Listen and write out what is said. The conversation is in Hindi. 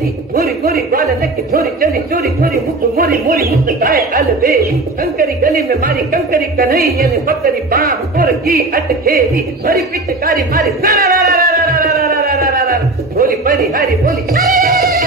अलबेली गोरी गोरी ग्वाल नक्की छोरी चली चोरी चोरी मुख मोरी मोरी मुस्काए अलबेली कंकरी गली में मारी कंकरी कन्हैया ने पकड़ी बांह तोर की अटखेली भरी पिचकारी मारी भोली पनी हरी बोली